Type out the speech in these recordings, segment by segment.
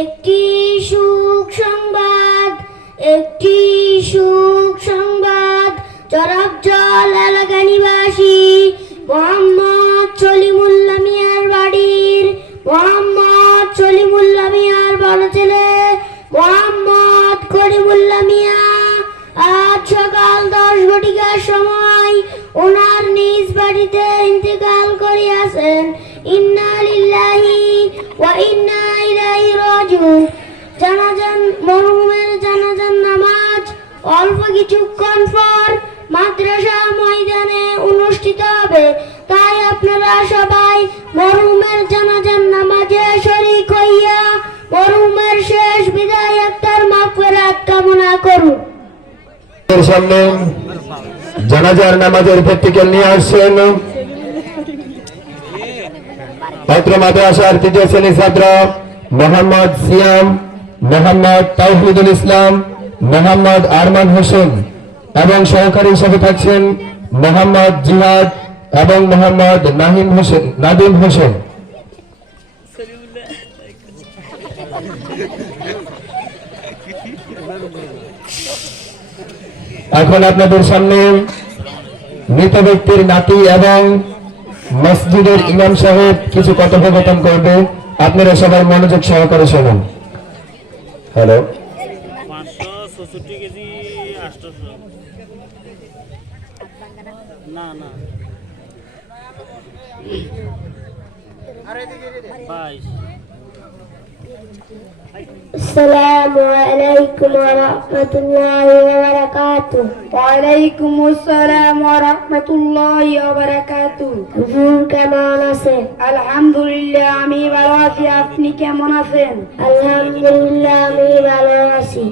একটি সুখ সংবাদ, একটি সুখ সংবাদ। চরাবজল এলাকা নিবাসী মোহাম্মদ সলিমুল্লাহ মিয়ার বাড়ির মোহাম্মদ সলিমুল্লাহ মিয়ার বড় ছেলে মোহাম্মদ করিমুল্লাহ মিয়া আজ সকাল 10 ঘটিকার সময় ওনার নিজ বাড়িতে ইন্তেকাল করিয়াছেন। ইন্না লিল্লাহি ওয়া ইন্না ইলাইহি রাজিউন। মরহুমের জানাজার নামাজ অল্প কিছুক্ষণ পর মাদ্রাসা ময়দানে অনুষ্ঠিত হবে, তাই আপনারা সবাই মরহুমের জানাজার নামাজে শরীক হইয়া মরহুমের শেষ বিদায় আত্মার মাগফিরাত কামনা করুন। সামনে জানাজার নামাজের প্র্যাকটিক্যাল নিয়ে আসছেন ছাত্র মাদ্রাসার তৃতীয় শ্রেণীর ছাত্র মোহাম্মদ সিয়াম, মোহাম্মদ তাওহিদুল ইসলাম, মোহাম্মদ আরমান হোসেন এবং সহকারী হিসেবে থাকছেন মোহাম্মদ জিহাদ এবং মোহাম্মদ নাদিম হোসেন। এখন আপনাদের সামনে মৃত ব্যক্তির নাতি এবং মসজিদের ইমাম সাহেব কিছু কথোপকথন করবে, আপনারা সবাই মনোযোগ সহকারে শুনুন। হ্যালো। 566 কেজি 800 না না 22। السلام عليكم ورحمة الله وبركاته. ওয়ালাইকুম আসসালাম ওয়া রাহমাতুল্লাহি ওয়া বারাকাতুহু। হুজুর কেমন আছেন? আলহামদুলিল্লাহ আমি ভালো আছি, আপনি কেমন আছেন? আলহামদুলিল্লাহ আমি ভালো আছি।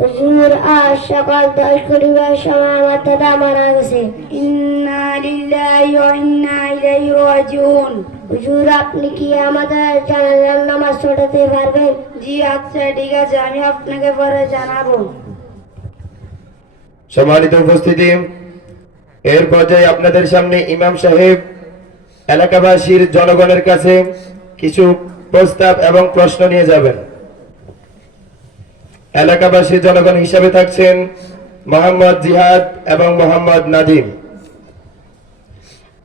হুজুর আজ সকাল 10 ঘটিকার সময় আমার দাদা মারা গেছে। ইন্না লিল্লাহি ওয়া ইন্না ইলাইহি রাজিউন। হুজুর আপনি কি আমাদের জানাজার নামাজ পড়াতে পারবেন? জি আচ্ছা ঠিক আছে, আমি আপনাকে পরে জানাবো। সম্মানিত উপস্থিতি, এর পর্যায়ে আপনাদের সামনে ইমাম সাহেব এলাকাবাসীর জনগণের কাছে কিছু প্রস্তাব এবং প্রশ্ন নিয়ে যাবেন। এলাকাবাসীর জনগণ হিসাবে থাকছেন মোহাম্মদ জিহাদ এবং মোহাম্মদ নাদিম।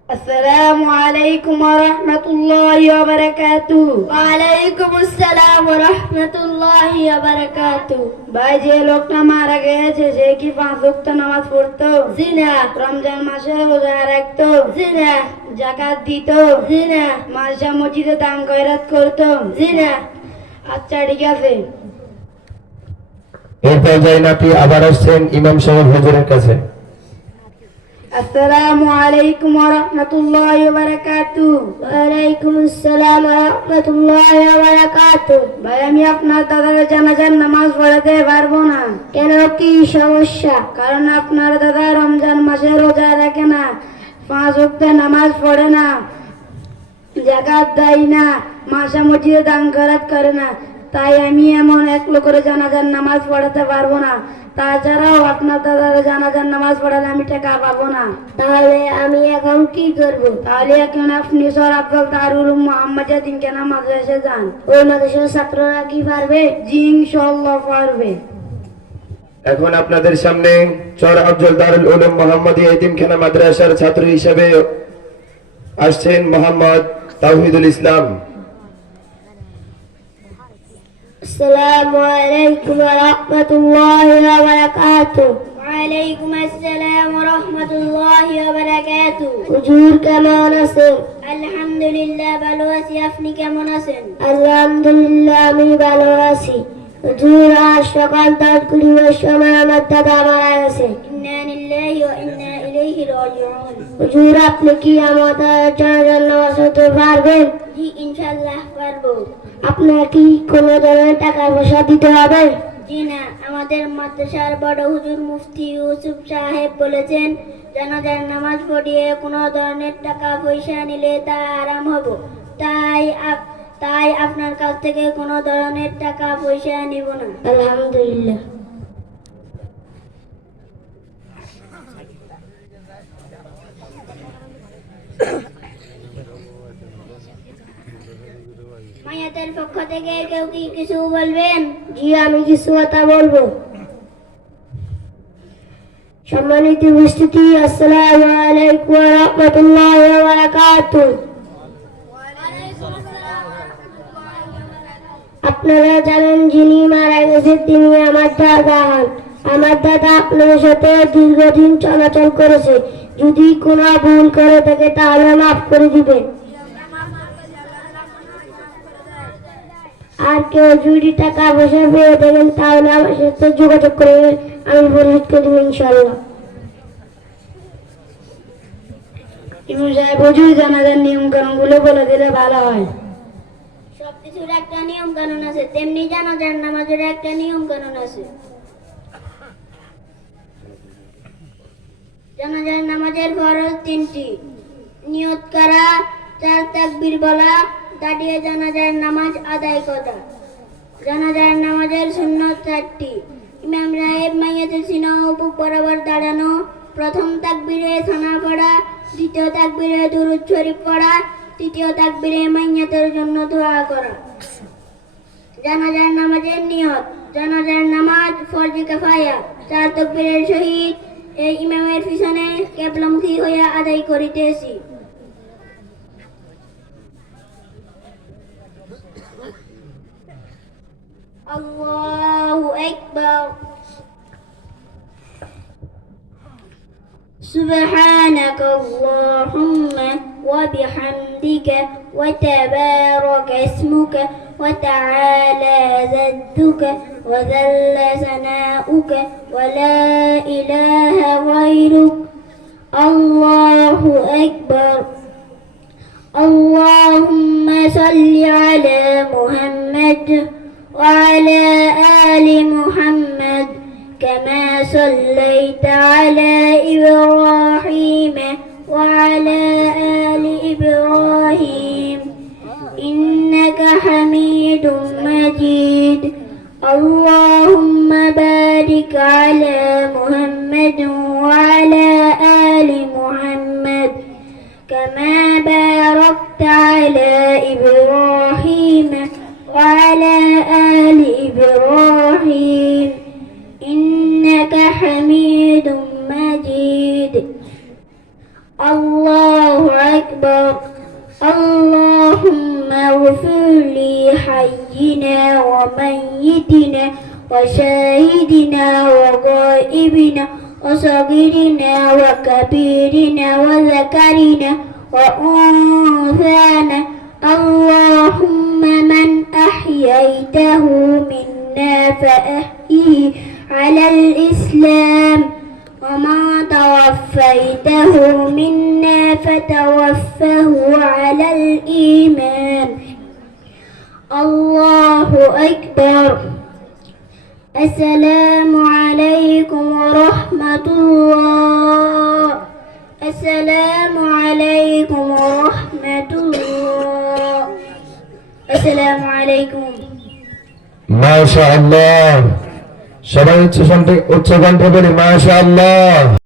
আসসালামু আলাইকুম ওয়া রাহমাতুল্লাহি ওয়া বারাকাতুহু। ওয়ালাইকুম আসসালাম ওয়া রাহমাতুল্লাহি ওয়া বারাকাতুহু। ভাই যে লোকটা মারা গেছে সে কি 5 ওয়াক্ত নামাজ পড়তো? জি না। রমজান মাসে রোজা রাখতো? জি না। যাকাত দিত? জি না। মাদ্রাসা মসজিদে দান খয়রাত করতো? জি না। আচ্ছা ঠিক আছে। এর পর্যায়ে নাতি আবার আসছেন ইমাম সাহেব হুজুরের কাছে। আসসালামু আলাইকুম ওয়া রাহমাতুল্লাহি ওয়া বারাকাতুহু। ওয়ালাইকুম আসসালাম ওয়া রাহমাতুল্লাহি ওয়া বারাকাতুহু। ভাই আমি আপনার দাদার জানাজার নামাজ পড়াতে পারবো না। কেন, কি সমস্যা? কারণ আপনার দাদা রমজান মাসে রোজা রাখে না, 5 ওয়াক্ত নামাজ পড়ে না, যাকাত দেয় না, মাসা মসজিদে দান খয়রাত করে না, তাই আমি এমন এক লোকের জানাজার নামাজ পড়াতে পারবো না। তাছাড়াও আপনার দাদার জানাজার নামাজ পড়ালে আমি টাকা পাবো না। তাহলে আমি এখন কি করব? তাহলে এখন আপনি সর আব্দুল তারুল মোহাম্মদ দিনকেনা মাদ্রাসায় যান। ওই মাদ্রাসার ছাত্ররা কি পারবে? জি ইনশাআল্লাহ পারবে। এখন আপনাদের সামনে চর আফজল দারুল উলুম মোহাম্মদিয়া এতিমখানা মাদ্রাসার ছাত্র হিসেবে আসছেন মোহাম্মদ তাওহিদুল ইসলাম। আসসালামু আলাইকুম ওয়া রাহমাতুল্লাহি ওয়া বারাকাতুহু। ওয়ালাইকুম আসসালাম ওয়া রাহমাতুল্লাহি ওয়া বারাকাতুহু। হুজুর কেমন আছেন? আলহামদুলিল্লাহ ভালো আছি, আপনি কেমন আছেন? আলহামদুলিল্লাহ আমি ভালো আছি। হুজুর আজ সকাল 10 ঘটিকার সময় আমার দাদা মারা গেছে। ইন্না লিল্লাহি ওয়া ইন্না ইলাইহি রাজিউন। হুজুর আপনি কি আমাদের জানাজার নামাজ পড়াতে পারবেন? জি ইনশাআল্লাহ পারবো। আপনার কি কোনো ধরনের টাকা পয়সা দিতে হবে? জি না, আমাদের মাদ্রাসার বড় হুজুর মুফতি ইউসুফ সাহেব বলেছেন জানাজার নামাজ পড়িয়ে কোনো ধরনের টাকা পয়সা নিলে তা হারাম হবে, তাই আপনার কাছ থেকে কোনো ধরনের টাকা পয়সা নিব না। আলহামদুলিল্লাহ। জামিয়াতের পক্ষ থেকে কেউ কি কিছু বলবেন? জি, আমি কিছু কথা বলবো। সম্মানিত উপস্থিতি, আসসালামু আলাইকুম ওয়া রাহমাতুল্লাহি ওয়া বারাকাতুহু। আপনারা জানেন যিনি মারা গেছে তিনি আমার দাদা হন। আমার দাদা আপনাদের সাথে দীর্ঘদিন চলাচল করেছে। যদি কোনো ভুল করে থাকে তাহলে মাফ করে দিবেন। আর কেউ যদি টাকা পয়সা পেয়ে থাকেন তাহলে আমার সাথে যোগাযোগ করে আমি পরিশোধ করে দেবো ইনশাল্লাহ। ইমাম সাহেব হুজুর জানাজার নিয়ম কানুন গুলো বলে দিলে ভালো হয়। সবকিছুর একটা নিয়ম কানুন আছে, তেমনি জানাজার নামাজের একটা নিয়ম কানুন আছে। জানাজার নামাজের ফরজ 3টি: নিয়ত করা, 4 তাকবীর বলা, দাঁড়িয়ে জানাজার নামাজ আদায় করা। জানাজার নামাজের সুন্নত 4টি: ইমাম সাহেব মাইয়াতের সিনা উপর বরাবর দাঁড়ানো, প্রথম তাকবীরে থানা পড়া, দ্বিতীয় তাকবীরে দুরূদ শরীফ পড়া, তৃতীয় তাকবীরে মাইয়াতের জন্য দোয়া করা। জানাজার নামাজের নিয়ত: জানাজার নামাজ ফরজে কিফায়া, 4 তাকবীরের সহিত এই ইমামের পিছনে কিবলামুখী হইয়া আদায় করিতেছি। আল্লাহু আকবার। سبحانك اللهم وبحمدك وتبارك اسمك وتعالى جدك وذل ثناؤك ولا إله غيرك. الله أكبر. اللهم صل على محمد وعلى آل محمد كما صليت على إبراهيم وعلى آل إبراهيم إنك حميد مجيد. اللهم بارك على محمد وعلى آل محمد كما باركت على إبراهيم وعلى آل إبراهيم إنك حميد مجيد. الله أكبر. اللهم اغفر لي حينا وميتنا وشاهدنا وغائبنا وصغيرنا وكبيرنا وذكرنا وأنثانا. اللهم من أحييته منا فأحيه على الإسلام وما توفيته منا فتوفه على الإيمان. الله أكبر. السلام عليكم ورحمة الله. السلام عليكم ورحمة الله. السلام عليكم. মাশাআল্লাহ। সবাই উচ্চ কণ্ঠে বলি মাশাআল্লাহ।